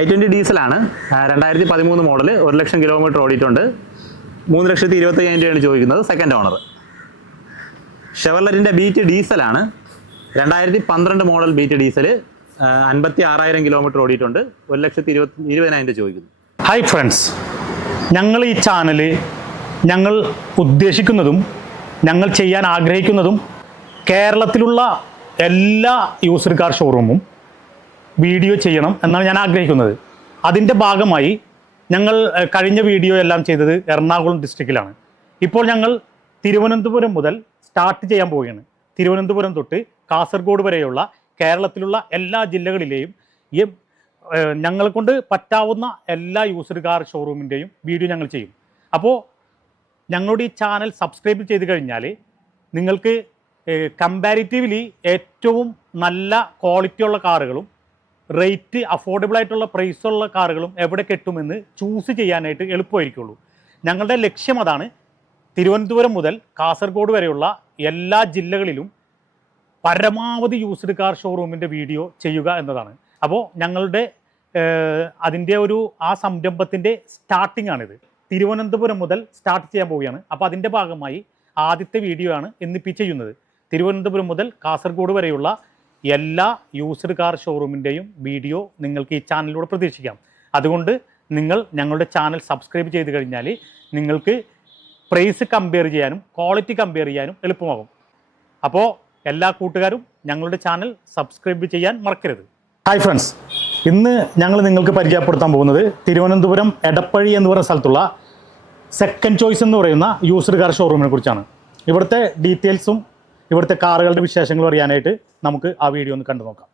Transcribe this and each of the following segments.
i20 ഡീസലാണ്. 2013 model, 1,00,000 kilometre ഓടിയിട്ടുണ്ട്. 3,25,000 രൂപയാണ് ചോദിക്കുന്നത്. Second owner. ഷെവർലെറ്റിൻ്റെ ബീറ്റ് ഡീസലാണ്. 2012 മോഡൽ ബീറ്റ് ഡീസൽ, 56,000 കിലോമീറ്റർ ഓടിയിട്ടുണ്ട്. 1,20,000 ചോദിക്കുന്നു. ഹായ് ഫ്രണ്ട്സ്, ഞങ്ങൾ ഈ ചാനൽ ഞങ്ങൾ ഉദ്ദേശിക്കുന്നതും ഞങ്ങൾ ചെയ്യാൻ ആഗ്രഹിക്കുന്നതും കേരളത്തിലുള്ള എല്ലാ യൂസ്ഡ് കാർ ഷോറൂമും വീഡിയോ ചെയ്യണം എന്നാണ് ഞാൻ ആഗ്രഹിക്കുന്നത്. അതിൻ്റെ ഭാഗമായി ഞങ്ങൾ കഴിഞ്ഞ വീഡിയോ എല്ലാം ചെയ്തത് എറണാകുളം ഡിസ്ട്രിക്റ്റിലാണ്. ഇപ്പോൾ ഞങ്ങൾ തിരുവനന്തപുരം മുതൽ സ്റ്റാർട്ട് ചെയ്യാൻ പോവുകയാണ്. തിരുവനന്തപുരം തൊട്ട് കാസർഗോഡ് വരെയുള്ള കേരളത്തിലുള്ള എല്ലാ ജില്ലകളിലെയും ഈ ഞങ്ങളെ കൊണ്ട് പറ്റാവുന്ന എല്ലാ യൂസ്ഡ് കാർ ഷോറൂമിൻ്റെയും വീഡിയോ ഞങ്ങൾ ചെയ്യും. അപ്പോൾ ഞങ്ങളുടെ ഈ ചാനൽ സബ്സ്ക്രൈബ് ചെയ്ത് കഴിഞ്ഞാൽ നിങ്ങൾക്ക് കമ്പാരിറ്റീവ്ലി ഏറ്റവും നല്ല ക്വാളിറ്റിയുള്ള കാറുകളും റേറ്റ് അഫോർഡബിൾ ആയിട്ടുള്ള പ്രൈസുള്ള കാറുകളും എവിടെ കിട്ടുമെന്ന് ചൂസ് ചെയ്യാനായിട്ട് എളുപ്പമായിരിക്കുള്ളൂ. ഞങ്ങളുടെ ലക്ഷ്യം അതാണ്. തിരുവനന്തപുരം മുതൽ കാസർഗോഡ് വരെയുള്ള എല്ലാ ജില്ലകളിലും പരമാവധി യൂസ്ഡ് കാർ ഷോറൂമിൻ്റെ വീഡിയോ ചെയ്യുക എന്നതാണ്. അപ്പോൾ ഞങ്ങളുടെ അതിൻ്റെ ആ സംരംഭത്തിൻ്റെ സ്റ്റാർട്ടിംഗ് ആണിത്. തിരുവനന്തപുരം മുതൽ സ്റ്റാർട്ട് ചെയ്യാൻ പോവുകയാണ്. അപ്പോൾ അതിൻ്റെ ഭാഗമായി ആദ്യത്തെ വീഡിയോ ആണ് ഇന്നിപ്പോൾ ചെയ്യുന്നത്. തിരുവനന്തപുരം മുതൽ കാസർഗോഡ് വരെയുള്ള എല്ലാ യൂസ്ഡ് കാർ ഷോറൂമിൻ്റെയും വീഡിയോ നിങ്ങൾക്ക് ഈ ചാനലിലൂടെ പ്രതീക്ഷിക്കാം. അതുകൊണ്ട് നിങ്ങൾ ഞങ്ങളുടെ ചാനൽ സബ്സ്ക്രൈബ് ചെയ്ത് കഴിഞ്ഞാൽ നിങ്ങൾക്ക് പ്രൈസ് കമ്പയർ ചെയ്യാനും ക്വാളിറ്റി കമ്പയർ ചെയ്യാനും എളുപ്പമാകും. അപ്പോൾ എല്ലാ കൂട്ടുകാരും ഞങ്ങളുടെ ചാനൽ സബ്സ്ക്രൈബ് ചെയ്യാൻ മറക്കരുത്. ഹായ് ഫ്രണ്ട്സ്, ഇന്ന് ഞങ്ങൾ നിങ്ങൾക്ക് പരിചയപ്പെടുത്താൻ പോകുന്നത് തിരുവനന്തപുരം എടപ്പഴി എന്ന് പറയുന്ന സ്ഥലത്തുള്ള സെക്കൻഡ് ചോയ്സ് എന്ന് പറയുന്ന യൂസ്ഡ് കാർ ഷോറൂമിനെ കുറിച്ചാണ്. ഇവിടുത്തെ ഡീറ്റെയിൽസും ഇവിടുത്തെ കാറുകളുടെ വിശേഷങ്ങളും അറിയാനായിട്ട് നമുക്ക് ആ വീഡിയോ ഒന്ന് കണ്ടു നോക്കാം.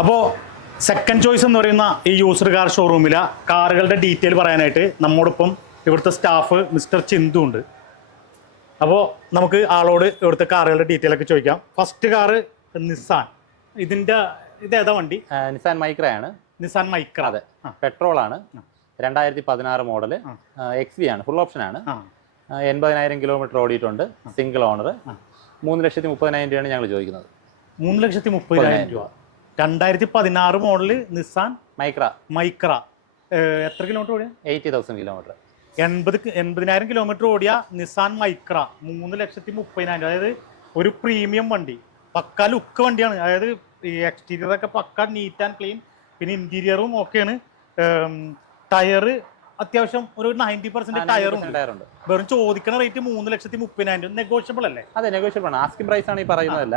അപ്പോൾ സെക്കൻഡ് ചോയ്സ് എന്ന് പറയുന്ന ഈ യൂസ്ഡ് കാർ ഷോറൂമിലെ കാറുകളുടെ ഡീറ്റെയിൽ പറയാനായിട്ട് നമ്മോടൊപ്പം ഇവിടുത്തെ സ്റ്റാഫ് മിസ്റ്റർ ചിന്തു ഉണ്ട്. അപ്പോൾ നമുക്ക് ആളോട് ഇവിടുത്തെ കാറുകളുടെ ഡീറ്റെയിൽ ഒക്കെ ചോദിക്കാം. First car Nissan. ഇതേതാ വണ്ടി? നിസാൻ മൈക്രയാണ്. Nissan Micra. അതെ, പെട്രോളാണ്. 2016 മോഡൽ, XV ആണ്, ഫുൾ ഓപ്ഷൻ ആണ്. 80,000 കിലോമീറ്റർ ഓടിയിട്ടുണ്ട്. Single owner. 3,30,000 രൂപയാണ് ഞങ്ങൾ ചോദിക്കുന്നത്. 3,30,000 രൂപ. 2016 മോഡൽ നിസാൻ മൈക്ര. എത്ര കിലോമീറ്റർ ഓടിയ? 80,000 കിലോമീറ്റർ. 80,000 കിലോമീറ്റർ ഓടിയ നിസാൻ മൈക്ര 3,30,000. അതായത് ഒരു പ്രീമിയം വണ്ടി, പക്ക ലുക്ക് വണ്ടിയാണ്. അതായത് ഈ എക്സ്റ്റീരിയറൊക്കെ പക്ക നീറ്റ് ആൻഡ് ക്ലീൻ, പിന്നെ ഇന്റീരിയറും ഓക്കെയാണ്. ടയറ് അത്യാവശ്യം ഒരു 90% ടയറും. വെറും ചോദിക്കുന്ന റേറ്റ് 3,30,000. നെഗോഷ്യബിൾ അല്ലേ? അതെ, നെഗോഷ്യബിൾ ആണ്. ആസ്കിംഗ് പ്രൈസ് ആണ് ഈ പറയുന്നതല്ല,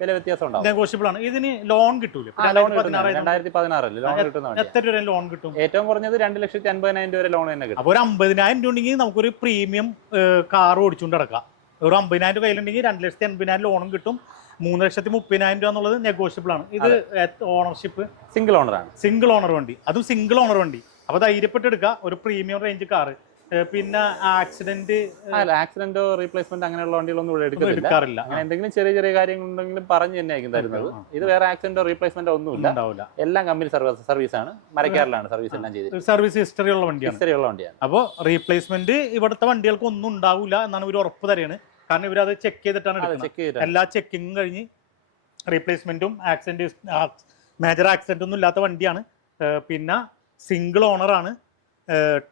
വില വ്യത്യാസം ഉണ്ടാവും. നെഗോഷ്യബിൾ ആണ്. ഇതിന് ലോൺ കിട്ടൂല? 2016 എത്ര രൂപ ലോൺ കിട്ടും? ഏറ്റവും കുറഞ്ഞത് 2,50,000 രൂപ ലോൺ തന്നെ കിട്ടും. അപ്പോൾ ഒരു 50,000 രൂപ ഉണ്ടെങ്കിൽ നമുക്കൊരു പ്രീമിയം കാർ ഓടിച്ചുകൊണ്ട് നടക്കാം. ഒരു 50,000 കയ്യിലുണ്ടെങ്കിൽ 2,80,000 ലോണും കിട്ടും. 3,30,000 രൂപ എന്നുള്ളത് നെഗോഷ്യബിൾ ആണ്. ഇത് ഓണർഷിപ്പ് സിംഗിൾ ഓണർ ആണ്. സിംഗിൾ ഓണർ വണ്ടി, അതും സിംഗിൾ ഓണർ വണ്ടി. അപ്പോൾ ധൈര്യപ്പെട്ട് എടുക്കുക, ഒരു പ്രീമിയം റേഞ്ച് കാറ്. പിന്നെ ആക്സിഡന്റോ റീപ്ലേസ്മെന്റ് അങ്ങനെയുള്ള വണ്ടികളൊന്നും ഇവിടെ എടുക്കാറില്ല. അങ്ങനെ എന്തെങ്കിലും ചെറിയ ചെറിയ കാര്യങ്ങളുണ്ടെങ്കിലും പറഞ്ഞു തന്നെ ആയിരിക്കും തരുന്നത്. ഇത് വേറെ ആക്സിഡന്റോ റീപ്ലേസ്മെന്റോ ഒന്നും ഉണ്ടാവില്ല. എല്ലാം കമ്പനി സർവീസ് ആണ്. മരക്കാറിലാണ് സർവീസ് എല്ലാം ചെയ്തത്. സർവീസ് ഹിസ്റ്ററി ഉള്ള വണ്ടിയാണ്. അപ്പോൾ റീപ്ലേസ്മെന്റ് ഇവിടുത്തെ വണ്ടികൾക്ക് ഒന്നും ഉണ്ടാവില്ല എന്നാണ് ഒരു ഉറപ്പ് തരുന്നത്. കാരണം ഇവരത് ചെക്ക് ചെയ്തിട്ടാണ് എല്ലാ ചെക്കിങ്ങും കഴിഞ്ഞ് റീപ്ലേസ്മെന്റും മേജർ ആക്സിഡന്റ് ഒന്നും ഇല്ലാത്ത വണ്ടിയാണ്. പിന്നെ സിംഗിൾ ഓണറാണ്.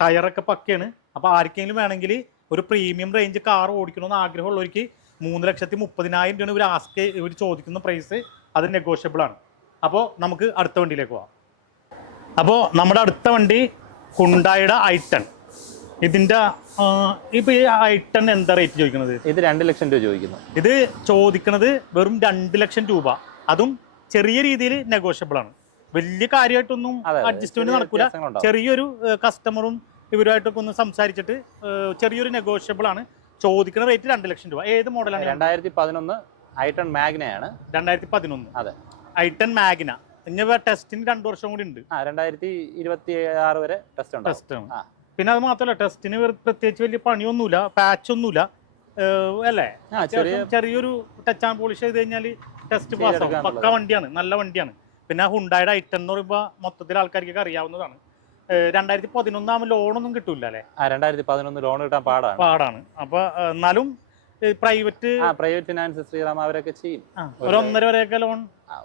ടയറൊക്കെ പക്കയാണ്. അപ്പോൾ ആർക്കെങ്കിലും വേണമെങ്കിൽ ഒരു പ്രീമിയം റേഞ്ച് കാർ ഓടിക്കണമെന്ന് ആഗ്രഹമുള്ളവർക്ക് 3,30,000 രൂപ ഇവർ ചോദിക്കുന്ന പ്രൈസ് അത് നെഗോഷ്യബിൾ ആണ്. അപ്പോൾ നമുക്ക് അടുത്ത വണ്ടിയിലേക്ക് പോവാം. അപ്പോൾ നമ്മുടെ അടുത്ത വണ്ടി ഹുണ്ടായുടെ i10. ഇതിൻ്റെ ഇപ്പോൾ ഈ i10 എന്താ റേറ്റ് ചോദിക്കുന്നത്? ഇത് 2,00,000 രൂപ ചോദിക്കുന്നു. ഇത് ചോദിക്കുന്നത് വെറും 2,00,000 രൂപ. അതും ചെറിയ രീതിയിൽ നെഗോഷ്യബിൾ ആണ്. വലിയ കാര്യമായിട്ടൊന്നും അഡ്ജസ്റ്റ്മെന്റ് നടക്കൂല. ചെറിയൊരു കസ്റ്റമറും ഇവരുമായിട്ടൊക്കെ ഒന്ന് സംസാരിച്ചിട്ട് ചെറിയൊരു നെഗോഷ്യബിൾ ആണ്. ചോദിക്കുന്ന റേറ്റ് 2,00,000 രൂപ. ഏത് മോഡലാണ്? 2011 i10 മാഗ്നയാണ്. 2011. അതെ, i10 മാഗ്ന. ഇനി ടെസ്റ്റിന് 2 വർഷം കൂടി ഉണ്ട്. 2026 വരെ ടെസ്റ്റ് ഉണ്ട്. പിന്നെ അത് മാത്രമല്ല, ടെസ്റ്റിന് പ്രത്യേകിച്ച് വലിയ പണിയൊന്നുമില്ല, പാച്ച് ഒന്നുമില്ല അല്ലേ? ചെറിയൊരു ടച്ച് ആൻഡ് പോളിഷ് ചെയ്ത് കഴിഞ്ഞാൽ ടെസ്റ്റ് പാസ്സാവും. പക്ക വണ്ടിയാണ്, നല്ല വണ്ടിയാണ്. പിന്നെ ഹുണ്ടായുടെ i10 എന്ന് പറയുമ്പോൾ മൊത്തത്തിൽ ആൾക്കാർക്കൊക്കെ അറിയാവുന്നതാണ്. 2011 ലോണൊന്നും കിട്ടൂല അല്ലേ? 2011 ലോൺ കിട്ടാൻ പാടാണ്. അപ്പൊ എന്നാലും പ്രൈവറ്റ് ഫിനാൻസ് ശ്രീറാം അവരൊക്കെ ചെയ്യും. ഒരു 1.5 വരെയൊക്കെ ലോൺ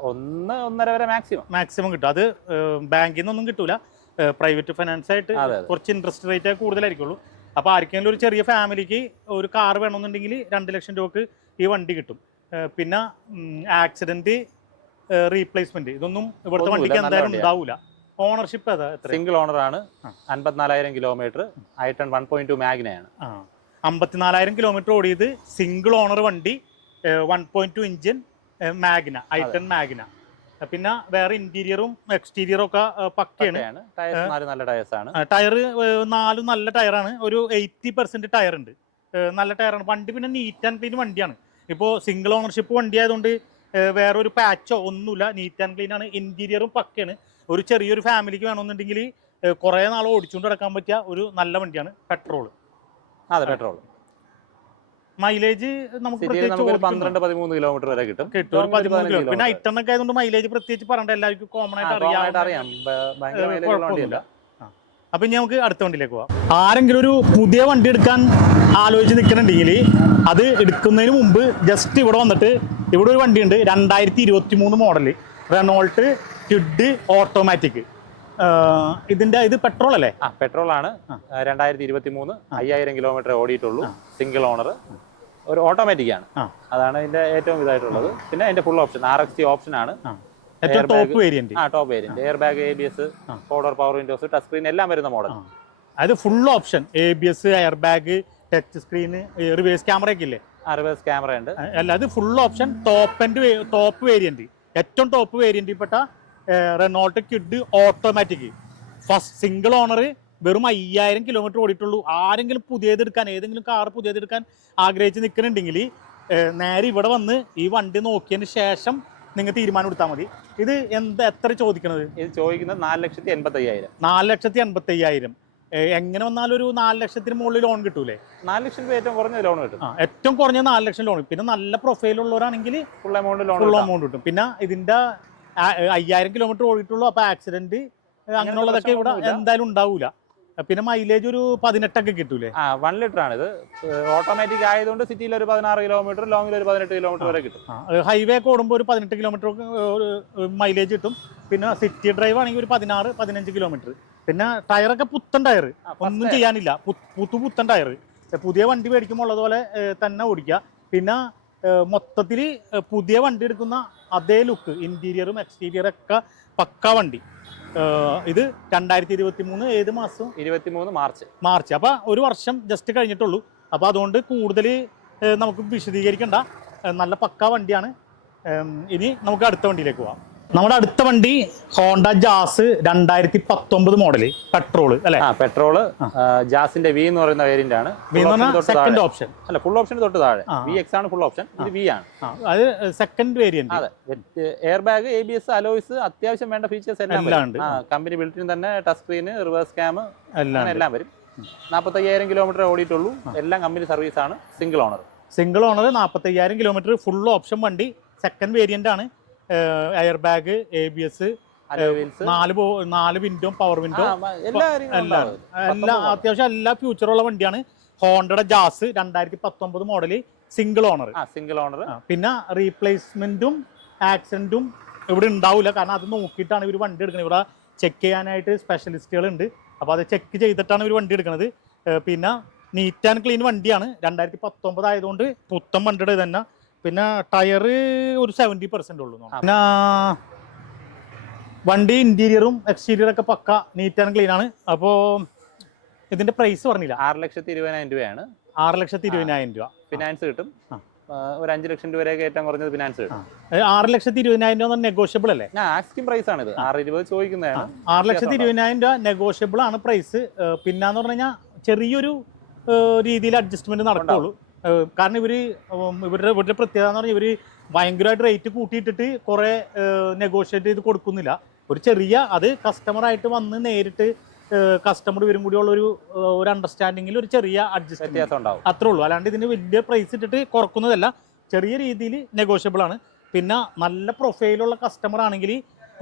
1.5 വരെ മാക്സിമം കിട്ടും. അത് ബാങ്കിൽ നിന്നൊന്നും കിട്ടൂല, പ്രൈവറ്റ് ഫിനാൻസ് ആയിട്ട് കുറച്ച് ഇൻട്രസ്റ്റ് റേറ്റ് കൂടുതലായിരിക്കുള്ളൂ. അപ്പോൾ ആർക്കെങ്കിലും ഒരു ചെറിയ ഫാമിലിക്ക് ഒരു കാർ വേണമെന്നുണ്ടെങ്കിൽ 2 ലക്ഷം രൂപക്ക് ഈ വണ്ടി കിട്ടും. പിന്നെ ആക്സിഡന്റ് റീപ്ലേസ്മെന്റ് ഇതൊന്നും ഇവിടുത്തെ വണ്ടിക്ക് എന്തായാലും ഉണ്ടാവില്ല. ഓണർഷിപ്പ് സിംഗിൾ ഓണർ ആണ്. 54,000 കിലോമീറ്റർ, i10 1.2 മാഗ്നയാണ്. 54,000 കിലോമീറ്റർ ഓടിയത്, സിംഗിൾ ഓണർ വണ്ടി, 1.2 ഇഞ്ചിൻ മാഗ്ന, i10 മാഗ്ന. പിന്നെ വേറെ ഇന്റീരിയറും എക്സ്റ്റീരിയറും ഒക്കെ പക്കയാണ്. നല്ല ടയർസാണ്. ടയർ 4 നല്ല ടയറാണ്. ഒരു 80% ടയർ ഉണ്ട്, നല്ല ടയറാണ് വണ്ടി. പിന്നെ നീറ്റ് ആൻഡ് ക്ലീൻ വണ്ടിയാണ്. ഇപ്പോൾ സിംഗിൾ ഓണർഷിപ്പ് വണ്ടി ആയതുകൊണ്ട് വേറെ ഒരു പാച്ചോ ഒന്നുമില്ല, നീറ്റ് ആൻഡ് ക്ലീൻ ആണ്. ഇന്റീരിയറും പക്കയാണ്. ഒരു ചെറിയൊരു ഫാമിലിക്ക് വേണമെന്നുണ്ടെങ്കിൽ കുറേ നാൾ ഓടിച്ചുകൊണ്ട് നടക്കാൻ പറ്റിയ ഒരു നല്ല വണ്ടിയാണ്. പെട്രോൾ. അതെ, പെട്രോൾ. മൈലേജ് നമുക്ക് 12-13 കിലോമീറ്റർ വരെ കിട്ടും. ഒരു 13 കിലോ. പിന്നെ i10 ഒക്കെ ആയതുകൊണ്ട് മൈലേജ് പ്രത്യേകിച്ച് പറയണ്ട, എല്ലാവർക്കും കോമൺ ആയിട്ട് അറിയാം. അപ്പൊ ഇനി നമുക്ക് അടുത്ത വണ്ടിയിലേക്ക് പോവാം. ആരെങ്കിലും ഒരു പുതിയ വണ്ടി എടുക്കാൻ ആലോചിച്ച് നിൽക്കുന്നുണ്ടെങ്കിൽ അത് എടുക്കുന്നതിന് മുമ്പ് ജസ്റ്റ് ഇവിടെ വന്നിട്ട് ഇവിടെ ഒരു വണ്ടിയുണ്ട്, 2023 മോഡല് റെനോൾട്ട് ക്വിഡ് ഓട്ടോമാറ്റിക്. ഇത് പെട്രോൾ അല്ലേ? പെട്രോൾ ആണ്. 2023, 5,000 കിലോമീറ്റർ ഓടിയിട്ടുള്ളൂ. സിംഗിൾ ഓണർ, ഒരു ഓട്ടോമാറ്റിക് ആണ്. അതാണ് ഇതിന്റെ ഏറ്റവും ഇതായിട്ടുള്ളത്. പിന്നെ അതിന്റെ ഫുൾ ഓപ്ഷൻ RXT ഓപ്ഷൻ ആണ്. Top variant. Top variant, air bag, ABS, power Windows, touch screen എല്ലാം വരുന്ന മോഡൽ. അത് full option, ABS, air bag, touch screen, reverse camera ഒക്കെ ഇല്ലേ? റിവേഴ്സ് ക്യാമറ ഉണ്ട്. അല്ല, അത് ഫുൾ ഓപ്ഷൻ ടോപ്പ് വേരിയന്റ്, ഏറ്റവും ടോപ്പ് വേരിയന്റിൽ പെട്ട Renault Kwid automatic. First single owner, വെറും 5,000 കിലോമീറ്റർ ഓടിയിട്ടുള്ളൂ. ആരെങ്കിലും പുതിയതെടുക്കാൻ, ഏതെങ്കിലും കാർ പുതിയതെടുക്കാൻ ആഗ്രഹിച്ച് നിൽക്കുന്നുണ്ടെങ്കിൽ നേരെ ഇവിടെ വന്ന് ഈ വണ്ടി നോക്കിയതിന് ശേഷം നിങ്ങൾ തീരുമാനം എടുത്താൽ മതി. ഇത് എത്ര ചോദിക്കണത്? ഇത് ചോദിക്കുന്നത് 4,85,000. 4,85,000. എങ്ങനെ വന്നാലും ഒരു 4 ലക്ഷത്തിന് മുകളിൽ ലോൺ കിട്ടൂലേ? 4 ലക്ഷം രൂപ ഏറ്റവും കുറഞ്ഞ ലോൺ കിട്ടും. ഏറ്റവും കുറഞ്ഞ 4 ലക്ഷം ലോൺ. പിന്നെ നല്ല പ്രൊഫൈൽ ഉള്ളവരാണെങ്കിൽ ഫുൾ എമൗണ്ട് കിട്ടും. പിന്നെ ഇതിന്റെ 5,000 കിലോമീറ്റർ ഓടിയിട്ടുള്ളൂ. അപ്പൊ ആക്സിഡന്റ് അങ്ങനെയുള്ളതൊക്കെ ഇവിടെ എന്തായാലും ഉണ്ടാവൂല. പിന്നെ മൈലേജ് ഒരു 18 ഒക്കെ കിട്ടൂലേ? 1 ലിറ്റർ ആണ് ഇത്. ഓട്ടോമാറ്റിക് ആയതുകൊണ്ട് സിറ്റിയിൽ ഒരു 16 കിലോമീറ്റർ, ലോങ്ങിൽ ഒരു 18 കിലോമീറ്റർ വരെ കിട്ടും. ഹൈവേ ഒക്കെ ഓടുമ്പോൾ ഒരു 18 കിലോമീറ്റർ മൈലേജ് കിട്ടും. പിന്നെ സിറ്റി ഡ്രൈവ് ആണെങ്കിൽ ഒരു 16-15 കിലോമീറ്റർ. പിന്നെ ടയറൊക്കെ പുത്തൻ ടയർ, ഒന്നും ചെയ്യാനില്ല, പുത്തൻ ടയർ. പുതിയ വണ്ടി മേടിക്കുമ്പോൾ ഉള്ളതുപോലെ തന്നെ ഓടിക്കുക. പിന്നെ മൊത്തത്തിൽ പുതിയ വണ്ടി എടുക്കുന്ന അതേ ലുക്ക്, ഇന്റീരിയറും എക്സ്റ്റീരിയറും ഒക്കെ പക്ക വണ്ടി. ഇത് 2023 ഏത് മാസം? 23 മാർച്ച്. അപ്പൊ ഒരു വർഷം ജസ്റ്റ് കഴിഞ്ഞിട്ടുള്ളൂ. അപ്പൊ അതുകൊണ്ട് കൂടുതൽ നമുക്ക് വിശദീകരിക്കണ്ട, നല്ല പക്ക വണ്ടിയാണ്. ഇനി നമുക്ക് അടുത്ത വണ്ടിയിലേക്ക് പോവാം. നമ്മുടെ അടുത്ത വണ്ടി ഹോണ്ട ജാസ് 2019 മോഡല്, പെട്രോള് അല്ലെ? പെട്രോള്. ജാസിന്റെ V എന്ന് പറയുന്ന വേരിയന്റ് ആണ്. സെക്കൻഡ് ഓപ്ഷൻ അല്ല, ഫുൾ ഓപ്ഷൻ തൊട്ട് താഴെ. VX ആണ് ഫുൾ ഓപ്ഷൻ, ഇത് V ആണ്. അത് സെക്കൻഡ് വേരിയന്റ്. അതെ, എയർ ബാഗ്, ABS, അലോയ്സ്, അത്യാവശ്യം വേണ്ട ഫീച്ചേഴ്സ് എല്ലാം ഉണ്ട്. കമ്പനി ബിൽറ്റിന് തന്നെ ടച്ച് സ്ക്രീൻ, റിവേഴ്സ് ക്യാം എല്ലാം വരും. 45,000 കിലോമീറ്റർ ഓടിയിട്ടുള്ളൂ. എല്ലാം കമ്പനി സർവീസ് ആണ്. Single owner 45,000 kilometre, full option വണ്ടി, സെക്കൻഡ് വേരിയന്റ് ആണ്. Air bag, ABS, 4 window, power window, അത്യാവശ്യം എല്ലാ ഫ്യൂച്ചറുള്ള വണ്ടിയാണ്. ഹോണ്ടയുടെ ജാസ് 2019 മോഡല്, സിംഗിൾ ഓണർ. പിന്നെ റീപ്ലേസ്മെന്റും ആക്സിഡന്റും ഇവിടെ ഉണ്ടാവില്ല, കാരണം അത് നോക്കിയിട്ടാണ് ഇവർ വണ്ടി എടുക്കുന്നത്. ഇവിടെ ചെക്ക് ചെയ്യാനായിട്ട് സ്പെഷ്യലിസ്റ്റുകൾ ഉണ്ട്. അപ്പോൾ അത് ചെക്ക് ചെയ്തിട്ടാണ് ഇവർ വണ്ടി എടുക്കുന്നത്. പിന്നെ നീറ്റ് ആൻഡ് ക്ലീൻ വണ്ടിയാണ്. 2019 ആയതുകൊണ്ട് പുത്തൻ വണ്ടിയുടെ തന്നെ. പിന്നെ ടയർ ഒരു 70% ഉള്ളൂ. പിന്നെ വണ്ടി ഇന്റീരിയറും എക്സ്റ്റീരിയറും ഒക്കെ പക്ക നീറ്റ് ആൻഡ് ക്ലീൻ ആണ്. അപ്പോൾ ഇതിന്റെ പ്രൈസ് പറഞ്ഞില്ല. 6,20,000 രൂപയാണ്. 6,20,000 രൂപ ഫിനാൻസ് കിട്ടും. ഒരു 5 ലക്ഷം രൂപ വരെയൊക്കെ ഏറ്റവും കുറഞ്ഞത് ഫിനാൻസ് കിട്ടും. 6,20,000 രൂപ നെഗോഷ്യബിൾ അല്ലേ? ആസ്കിംഗ് പ്രൈസ് ആണ് ഇത്. 6,20,000 ചോദിക്കുന്നതാണ്. 6,20,000 രൂപ നെഗോഷ്യബിൾ ആണ് പ്രൈസ്. പിന്നെന്ന് പറഞ്ഞു കഴിഞ്ഞാൽ ചെറിയൊരു രീതിയിൽ അഡ്ജസ്റ്റ്മെന്റ് നടക്കുള്ളൂ. കാരണം ഇവരുടെ പ്രത്യേകത എന്ന് പറഞ്ഞാൽ ഇവര് ഭയങ്കരമായിട്ട് റേറ്റ് കൂട്ടിയിട്ടിട്ട് കുറെ നെഗോഷിയേറ്റ് ചെയ്ത് കൊടുക്കുന്നില്ല. ഒരു ചെറിയ, അത് കസ്റ്റമറായിട്ട് വന്ന് നേരിട്ട് കസ്റ്റമർ ഇവരും കൂടി ഉള്ള ഒരു അണ്ടർസ്റ്റാൻഡിങ്ങിൽ ഒരു ചെറിയ അഡ്ജസ്റ്റ്മെന്റ് ഉണ്ടാവും, അത്രേ ഉള്ളൂ. അല്ലാണ്ട് ഇതിന് വലിയ പ്രൈസ് ഇട്ടിട്ട് കുറക്കുന്നതല്ല, ചെറിയ രീതിയിൽ നെഗോഷ്യബിൾ ആണ്. പിന്നെ നല്ല പ്രൊഫൈലുള്ള കസ്റ്റമർ ആണെങ്കിൽ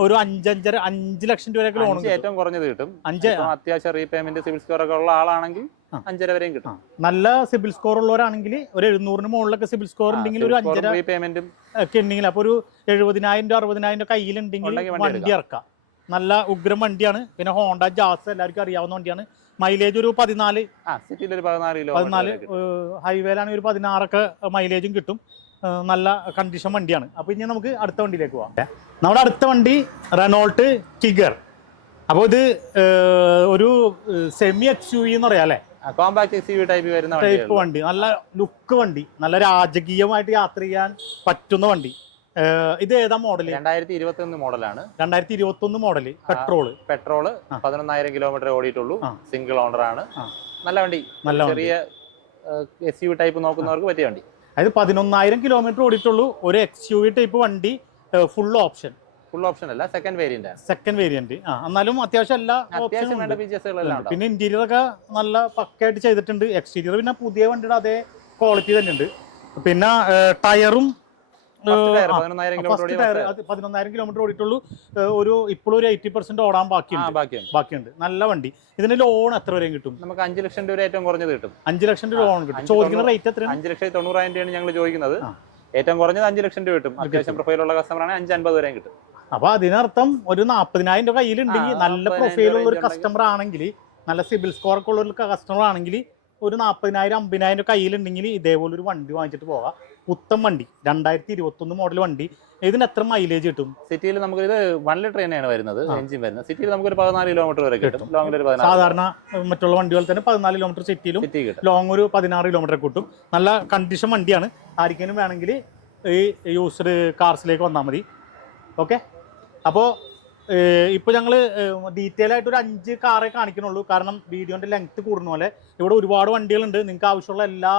ഒരു 5 ലക്ഷം രൂപയൊക്കെ ലോൺ ഏറ്റവും കുറഞ്ഞത് കിട്ടും. 5 അത്യാവശ്യം റീപേയ്മെന്റ് സിവിൽ സ്കോർ ഒക്കെ ഉള്ള ആളാണെങ്കിൽ 5.5 വരെയും കിട്ടും. നല്ല സിബിൽ സ്കോർ ഉള്ളവരാണെങ്കിൽ ഒരു 700 മുകളിലൊക്കെ സിബിൽ സ്കോർ ഉണ്ടെങ്കിൽ ഒരു 5.5 റീപേയ്മെന്റും ഒക്കെ ഉണ്ടെങ്കിൽ അപ്പോൾ ഒരു 70,000 60,000 കയ്യിലുണ്ടെങ്കിൽ വണ്ടി ഇറക്കാം. നല്ല ഉഗ്രം വണ്ടിയാണ്. പിന്നെ ഹോണ്ട ജാസ് എല്ലാവർക്കും അറിയാവുന്ന വണ്ടിയാണ്. മൈലേജ് ഒരു 14, സിറ്റിയിൽ ഒരു 14 ഹൈവേയിലാണെങ്കിൽ ഒരു 16 മൈലേജും കിട്ടും. നല്ല കണ്ടീഷൻ വണ്ടിയാണ്. അപ്പോൾ ഇനി നമുക്ക് അടുത്ത വണ്ടിയിലേക്ക് പോകാം. നമ്മുടെ അടുത്ത വണ്ടി റെനോൾട്ട് കിഗർ. അപ്പോൾ ഇത് ഒരു സെമി XUV എന്ന് പറയാം അല്ലേ, കോമ്പാക്ട് SUV ടൈപ്പ് വണ്ടി. നല്ല ലുക്ക് വണ്ടി, നല്ല രാജകീയമായിട്ട് യാത്ര ചെയ്യാൻ പറ്റുന്ന വണ്ടി. ഇത് ഏതാ മോഡൽ? 2021 മോഡലാണ്. 2021 മോഡല്. പെട്രോള് 11,000 കിലോമീറ്റർ ഓടിയിട്ടുള്ളൂ. സിംഗിൾ ഓണർ ആണ്. നല്ല വണ്ടി. ചെറിയ SUV ടൈപ്പ് നോക്കുന്നവർക്ക് പറ്റിയ വണ്ടി. അതായത് 11,000 കിലോമീറ്റർ ഓടിയിട്ടുള്ളൂ. ഒരു XUV ടൈപ്പ് വണ്ടി. ഫുൾ ഓപ്ഷൻ അല്ല, സെക്കൻഡ് വേരിയന്റ്. എന്നാലും അത്യാവശ്യം എല്ലാ ഓപ്ഷനും വേണ്ട ഫീച്ചേഴ്സുകളെല്ലാം ഉണ്ട്. പിന്നെ ഇന്റീരിയർ ഒക്കെ നല്ല പക്കയായിട്ട് ചെയ്തിട്ടുണ്ട്. എക്സ്റ്റീരിയർ പിന്നെ പുതിയ വണ്ടിയുടെ അതേ ക്വാളിറ്റി തന്നെ ഉണ്ട്. പിന്നെ ടയറും 11,000 കിലോമീറ്റർ ഓടിയിട്ടുള്ളൂ. ഇപ്പോഴും ഒരു 80% ഓടാൻ ബാക്കിയുണ്ട്. നല്ല വണ്ടി. ഇതിന് ലോൺ എത്ര വരെയും കിട്ടും? നമുക്ക് 5 ലക്ഷം രൂപ ഏറ്റവും കുറഞ്ഞത് കിട്ടും. 5 ലക്ഷം രൂപ ലോൺ കിട്ടും. ചോദിക്കുന്ന റേറ്റ് എത്ര? 5,90,000 രൂപയാണ് ഞങ്ങൾ ചോദിക്കുന്നത്. ഏറ്റവും കുറഞ്ഞത് 5 ലക്ഷം രൂപ കിട്ടും. അത്യാവശ്യം പ്രൊഫൈലുള്ള കസ്റ്റമറാണ് 5,50,000 വരെയും കിട്ടും. അപ്പൊ അതിനർത്ഥം ഒരു 40,000 രൂപ കയ്യിലുണ്ടെങ്കിൽ, നല്ല പ്രൊഫൈലുള്ള ഒരു കസ്റ്റമർ ആണെങ്കിൽ, നല്ല സിബിൽ സ്കോർ ഒക്കെ ഉള്ള ഒരു കസ്റ്റമർ ആണെങ്കിൽ, ഒരു 40,000 50,000 കയ്യിലുണ്ടെങ്കിൽ ഇതേപോലെ ഒരു വണ്ടി വാങ്ങിച്ചിട്ട് പോകാം. പുത്തൻ വണ്ടി, 2021 മോഡൽ വണ്ടി. ഇതിന് എത്ര മൈലേജ് കിട്ടും? സിറ്റിയിൽ നമുക്ക് ഇത് 1 ലിറ്റർ തന്നെയാണ് വരുന്നത്, എഞ്ചിൻ വരുന്നത്. സിറ്റിയിൽ നമുക്ക് ഒരു 14 കിലോമീറ്റർ വരെ കിട്ടും. ലോങ്ങിൽ ഒരു 14. സാധാരണ മറ്റുള്ള വണ്ടികൾ തന്നെ 14 കിലോമീറ്റർ സിറ്റിയിലും, ലോങ് ഒരു 16 കിലോമീറ്റർ കിട്ടും. നല്ല കണ്ടീഷൻ വണ്ടിയാണ്. ആർക്കെങ്കിലും വേണമെങ്കിൽ ഈ യൂസ്ഡ് കാർസിലേക്ക് വന്നാൽ മതി. ഓക്കെ. അപ്പോൾ ഇപ്പോൾ ഞങ്ങൾ ഡീറ്റെയിൽ ആയിട്ട് ഒരു 5 കാറേ കാണിക്കണുള്ളൂ. കാരണം വീഡിയോൻ്റെ ലെങ്ത് കൂടുന്ന പോലെ ഇവിടെ ഒരുപാട് വണ്ടികളുണ്ട്. നിങ്ങൾക്ക് ആവശ്യമുള്ള എല്ലാ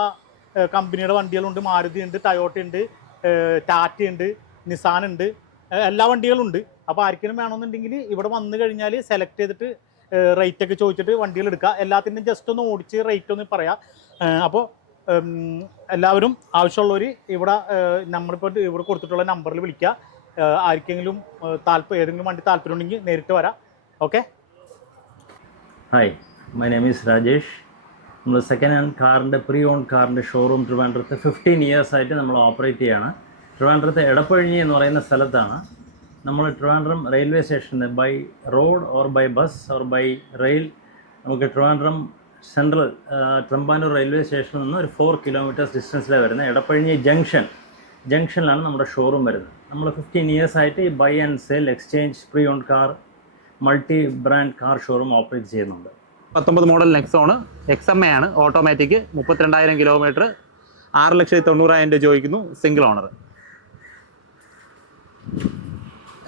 കമ്പനിയുടെ വണ്ടികളുണ്ട്. മാരുതി ഉണ്ട്, ടയോട്ട ഉണ്ട്, ടാറ്റ ഉണ്ട്, നിസാൻ ഉണ്ട്, എല്ലാ വണ്ടികളും ഉണ്ട്. അപ്പോൾ ആർക്കെങ്കിലും വേണമെന്നുണ്ടെങ്കിൽ ഇവിടെ വന്നു കഴിഞ്ഞാൽ സെലക്ട് ചെയ്തിട്ട് റേറ്റ് ഒക്കെ ചോദിച്ചിട്ട് വണ്ടികൾ എടുക്കുക. എല്ലാത്തിൻ്റെയും ജസ്റ്റ് ഒന്ന് ഓടിച്ച് റേറ്റ് ഒന്ന് പറയാം. അപ്പോൾ എല്ലാവരും ആവശ്യമുള്ളവർ ഇവിടെ നമ്മളിപ്പോൾ ഇവിടെ കൊടുത്തിട്ടുള്ള നമ്പറിൽ വിളിക്കുക. ആർക്കെങ്കിലും ഏതെങ്കിലും വണ്ടി താല്പര്യം ഉണ്ടെങ്കിൽ നേരിട്ട് വരാം. Okay. Hi, my name is Rajesh. നമ്മൾ സെക്കൻഡ് ഹാൻഡ് കാറിൻ്റെ ഓൺ കാറിൻ്റെ ഷോറൂം ട്രിവാൻഡ്രത്ത് 15 years ആയിട്ട് നമ്മൾ ഓപ്പറേറ്റ് ചെയ്യാണ്. ട്രിവാൻഡ്രത്ത് എടപ്പഴിഞ്ഞി എന്ന് പറയുന്ന സ്ഥലത്താണ്. നമ്മൾ ട്രിവാൻഡ്രം റെയിൽവേ സ്റ്റേഷനിൽ by road or by bus or by rail നമുക്ക് ട്രിവാൻഡ്രം സെൻട്രൽ ട്രമ്പാനൂർ റെയിൽവേ സ്റ്റേഷനിൽ നിന്ന് ഒരു 4 kilometers ഡിസ്റ്റൻസിലാണ് വരുന്നത്. എടപ്പഴിഞ്ഞി ജംഗ്ഷനിലാണ് നമ്മുടെ ഷോറൂം വരുന്നത്. നമ്മൾ 15 years ആയിട്ട് ഈ buy and sell, exchange, own car, multi brand car showroom operate ചെയ്യുന്നുണ്ട്. 19 മോഡൽ നെക്സോൺ XMA ആണ്, ഓട്ടോമാറ്റിക്, 32,000 കിലോമീറ്റർ, 6,90,000 രൂപ ചോദിക്കുന്നു, സിംഗിൾ ഓണർ.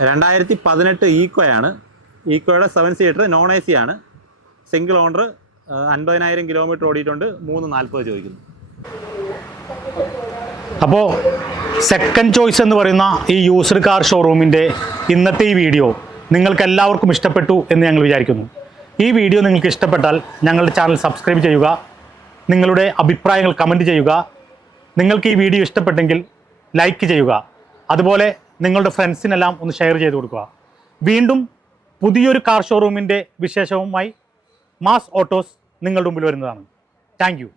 2018 ഈക്കോയാണ്. ഈക്കോയുടെ 7 സീറ്റർ നോൺ AC ആണ്, സിംഗിൾ ഓണർ, 50,000 കിലോമീറ്റർ ഓടിയിട്ടുണ്ട്, 3,40,000 ചോദിക്കുന്നു. അപ്പോൾ സെക്കൻഡ് ചോയ്സ് എന്ന് പറയുന്ന ഈ യൂസ്ഡ് കാർ ഷോറൂമിൻ്റെ ഇന്നത്തെ ഈ വീഡിയോ നിങ്ങൾക്ക് എല്ലാവർക്കും ഇഷ്ടപ്പെട്ടു എന്ന് ഞങ്ങൾ വിചാരിക്കുന്നു. ഈ വീഡിയോ നിങ്ങൾക്ക് ഇഷ്ടപ്പെട്ടാൽ ഞങ്ങളുടെ ചാനൽ സബ്സ്ക്രൈബ് ചെയ്യുക. നിങ്ങളുടെ അഭിപ്രായങ്ങൾ കമൻറ്റ് ചെയ്യുക. നിങ്ങൾക്ക് ഈ വീഡിയോ ഇഷ്ടപ്പെട്ടെങ്കിൽ ലൈക്ക് ചെയ്യുക. അതുപോലെ നിങ്ങളുടെ ഫ്രണ്ട്സിനെല്ലാം ഒന്ന് ഷെയർ ചെയ്ത് കൊടുക്കുക. വീണ്ടും പുതിയൊരു കാർ ഷോറൂമിൻ്റെ വിശേഷവുമായി മാസ് ഓട്ടോസ് നിങ്ങളുടെ മുമ്പിൽ വരുന്നതാണ്. Thank you.